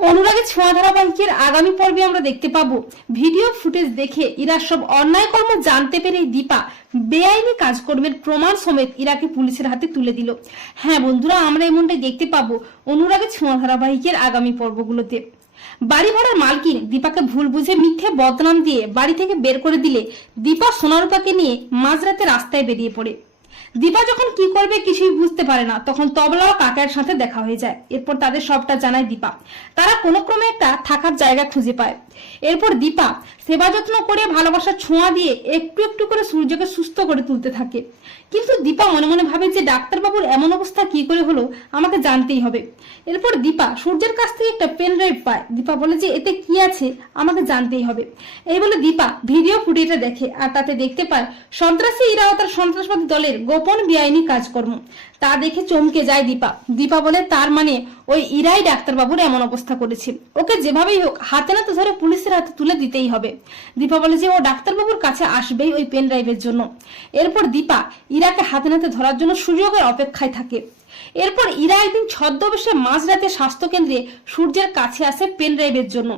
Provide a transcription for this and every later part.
অনুরাগের ছোঁয়া ধারাবাহিকের আগামী পর্বে আমরা দেখতে পাবো। ভিডিও ফুটেজ দেখে ইরা সব অন্যায় কর্ম জানতে পেরে দীপা বেআইনি কাজকর্মের প্রমাণ সমেত ইরাকে পুলিশের হাতে তুলে দিল। হ্যাঁ বন্ধুরা, আমরা এমনটাই দেখতে পাবো অনুরাগের ছোঁয়া ধারাবাহিকের আগামী পর্বগুলোতে। বাড়ি ভাড়ার মালকিন দীপাকে ভুল বুঝে মিথ্যে বদনাম দিয়ে বাড়ি থেকে বের করে দিলে দীপা সোনারূপাকে নিয়ে মাঝরাতে রাস্তায় বেরিয়ে পড়ে। দীপা যখন কি করবে কিছুই বুঝতে পারে না, তখন তবলা ও কাকার সাথে দেখা হয়ে যায়। এরপর তাদের সবটা জানায় দীপা। তারা কোনো ক্রমে একটা থাকার জায়গা খুঁজে পায়। এরপর দীপা সেবা যত্ন করে ভালোবাসার ছোঁয়া দিয়ে একটু একটু করে সূর্যকে সুস্থ করে তুলতে থাকে। কিন্তু দীপা মনে মনে ভাবে যে ডাক্তারবাবুর এমন অবস্থা কি করে হলো, আমাকে জানতেই হবে। এরপর দীপা সূর্যের কাছ থেকে একটা পেন ড্রাইভ পায়। দীপা বলে যে, এতে কি আছে? আমাকে জানতেই হবে। এই বলে দীপা ভিডিও ফুটেজটা দেখে আর তাতে দেখতে পায়, সন্ত্রাসী ইরা ও তার সন্ত্রাসবাদী দলের গোপন বেআইনি কাজকর্ম। তা দেখে চমকে যায় দীপা। দীপা বলে, তার মানে ওই ইরাই ডাক্তারবাবুর এমন অবস্থা করেছে। ওকে যেভাবেই হোক, হাতে তো ধরে পুলিশের হাতে তুলে দিতেই হবে। দীপা বলে যে, ও ডাক্তারবাবুর কাছে আসবেই ওই পেন ড্রাইভের জন্য। এরপর দীপা ইরাকে হাতে নাতে ধরার জন্য সুযোগের অপেক্ষায় থাকে। এরপর ইরা একদিন ছদ্মবেশে মাঝরাতে স্বাস্থ্য কেন্দ্রে সূর্যের কাছে আসে পেন ড্রাইভের জন্য।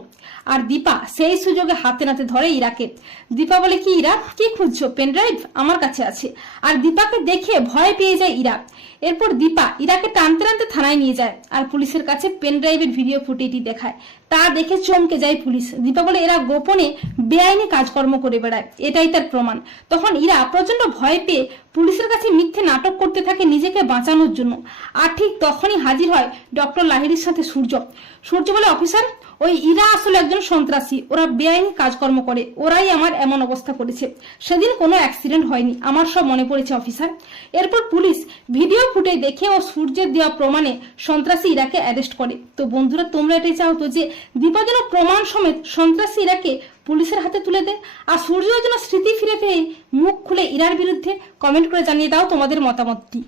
আর দীপা সেই সুযোগে হাতে নাতে ধরে ইরাকে। দীপা বলে, কি ইরা? কি খুঁজছো? পেন ড্রাইভ আমার কাছে আছে। আর দীপাকে দেখে ভয় পেয়ে যায় ইরা। এরপর দীপা ইরাকে টানতে টানতে থানায় নিয়ে যায় আর পুলিশের কাছে পেন ড্রাইভের ভিডিও ফুটেটি দেখায়। তা দেখে চমকে যায় পুলিশ। দীপা বলে, এরা গোপনে বেআইনি কাজকর্ম করে বেড়ায়। এটাই তার প্রমাণ। তখন ইরা প্রচণ্ড ভয় পেয়ে পুলিশের কাছে মিথ্যে নাটক করতে থাকে নিজেকে বাঁচানোর জন্য। আর ঠিক তখনই হাজির হয় ডক্টর লাহিড়ির সাথে সূর্য। সূর্য বলে, অফিসার, ওই ইরা আসলে একজন সন্ত্রাসী। ওরা বেআইনি কাজকর্ম করে। ওরাই আমার এমন অবস্থা করেছে। সেদিন কোনো অ্যাক্সিডেন্ট হয়নি। আমার সব মনে পড়েছে, অফিসার। এরপর পুলিশ ভিডিও ফুটে দেখে ও সূর্যের দেওয়া প্রমাণে সন্ত্রাসী ইরাকে অ্যারেস্ট করে। তো বন্ধুরা, তোমরা এটাই চাও তো যে যেন প্রমাণ সমেত সন্ত্রাসী ইরাকে পুলিশের হাতে তুলে দে। আর সূর্য যেন স্মৃতি ফিরে পেয়ে মুখ খুলে ইরার বিরুদ্ধে কমেন্ট করে জানিয়ে দাও তোমাদের মতামতটি।